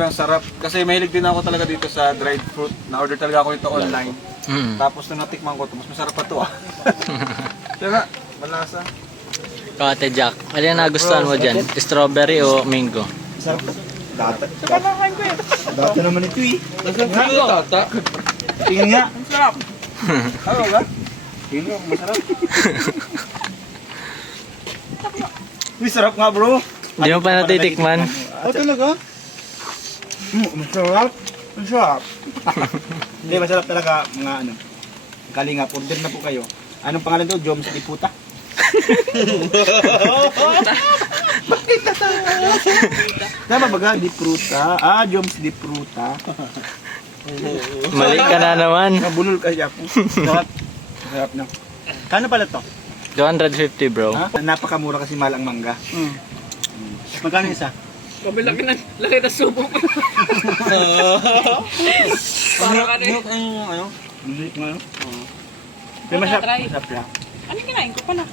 Grabe ang sarap. Kasi mahilig din ako talaga dito sa dried fruit. Na-order talaga ako ito online. Tapos nung natikman ko ito, mas masarap pa ito ah. Diba? Malasa. Ate Jack, ano yung nagustuhan mo dyan? Strawberry o mango? Sarap. Data. Sa pamakain ko eh. Data naman ito eh. Masarap ito, tata. Tingnan nga. Ang sarap. Ano ba? Tingnan nga, masarap. Uy, sarap nga bro. Hindi mo pa natitikman? Oh, talaga? Masarap. Masarap. Hindi, masarap talaga mga ano. Kalingap, order na po kayo. Anong pangalan to? Joms di puta? Bakit natawa? Tama ba di pruta? Ah, Joms di pruta. Mali ka na naman. Nabulol kasi ako. Sarap. Sarap na. Kano pala to? 250 bro. Ha? Napakamura kasi mahal ang mangga. Magkano isa? Mabilaki na, laki na subo pa. Parang ano eh. Ano? Hindi ko ano. Pero masarap. Try. Masarap lang. Ano kinain ko pa na?